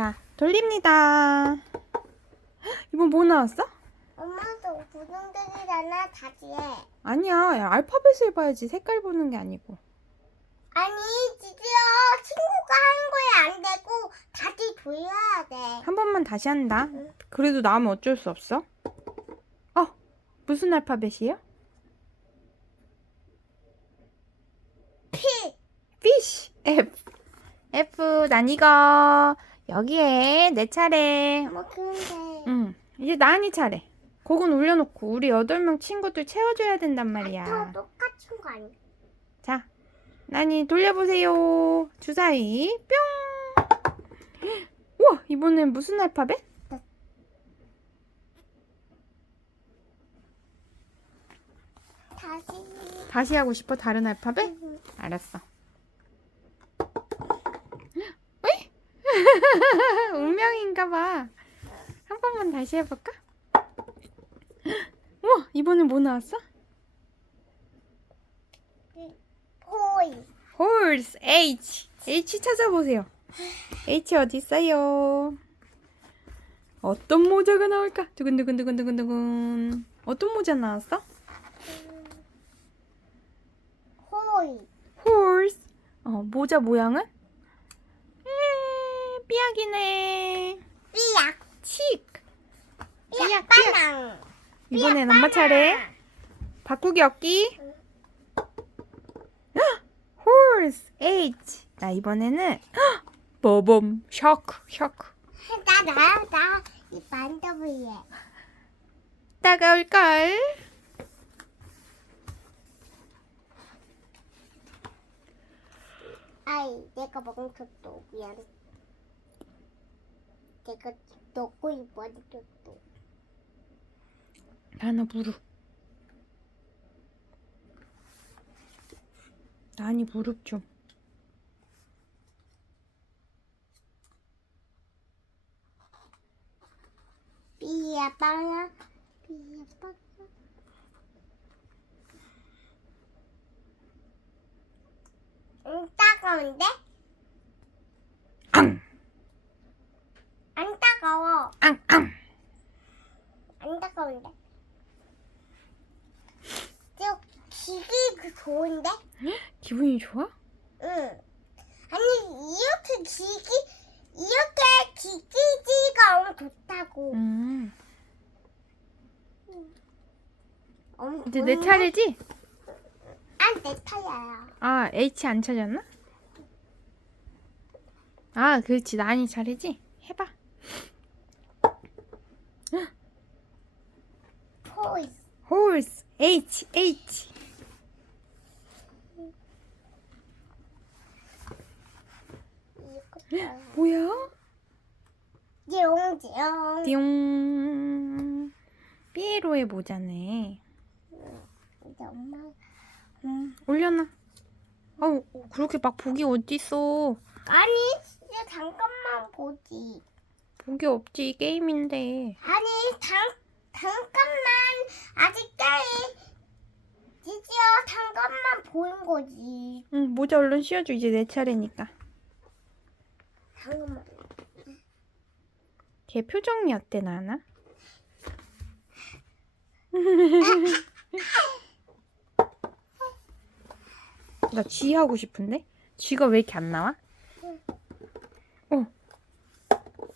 자, 돌립니다. 헉, 이번 뭐 나왔어? 엄마도 다시 해. 아니야, 야, 알파벳을 봐야지. 색깔 보는 게 아니고. 아니 지지야 친구가 하는 거에 안 되고 다시 돌려야 돼. 한 번만 다시 한다. 응. 그래도 나오면 어쩔 수 없어. 어, 무슨 알파벳이에요? 피. fish. F. F. 난 이거. 여기에 내 차례. 뭐 그런데 응. 이제 나은이 차례. 곡은 올려놓고 우리 여덟 명 친구들 채워줘야 된단 다 말이야. 똑같은 거 아니야? 자, 나니 돌려보세요. 주사위 뿅. 우와, 이번엔 무슨 알파벳? 다시. 다시 하고 싶어? 다른 알파벳? 응. 알았어. 왜? 운명인가 봐. 한 번만 다시 해볼까? 우와, 이번엔 뭐 나왔어? 호이. horse, H. H 찾아보세요. H 어디 있어요? 어떤 모자가 나올까? 두근두근두근두근두근. 어떤 모자 나왔어? 호이. horse. 어, 모자 모양은? 에, 삐약이네. 삐약. 칙. 삐약 바랑. 이번엔 엄마 차례. 바꾸기. 헉! horse, H. 나 이번에는 헉! 버범, 셔크, 셔크. 나 나야 나이 만져볼래. 따가울걸? 아이 내가 먹은 것도 미안. 내가 넣고 입어줬도. 나나 무릎. 나니 무릎 좀. 삐야 빵야. 삐야 빵야. 응 따가운데? 앙! 안 따가워. 앙! 앙! 안 따가운데? 저 기기 그 좋은데? 기분이 좋아? 응. 아니 이렇게 기기 이렇게 기기지가 엄청 좋다고. 음. 엄- 이제 내 엄마? 차례지? 안, 내 차례야. 아, H 안 찾았나? 아, 그렇지. 나니 차례지? 해봐. 포이스. horse, H, H. 뭐야? 띠용 띠용. 띠용. 삐에로의 모자네. 이제 엄마. 음. 올려놔. 아우, 그렇게 막 복이 어딨어. 아니, 진짜 잠깐만 보지. 복이 없지. 게임인데. 아니, 잠, 잠깐만. 아직까지. 드디어 잠깐만 보인 거지. 응, 모자 얼른 씌워줘. 이제 내 차례니까. 잠깐만. 걔 표정이 어때, 나나? 나 쥐 하고 싶은데? 쥐가 왜 이렇게 안 나와?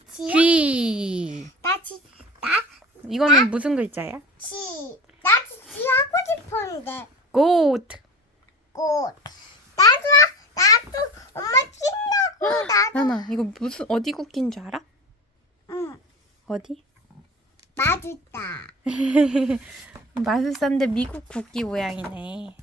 지야? 쥐! 나 지, 나, 이거는 무슨 글자야? 지. 나 지, 지 하고 싶었는데. goat! 꽃. 나도, 나도, 엄마 찐다고, 나도. 나나, 이거 무슨, 어디 국기인 줄 알아? 응, 어디? 맛있다. 마술사인데 미국 국기 모양이네.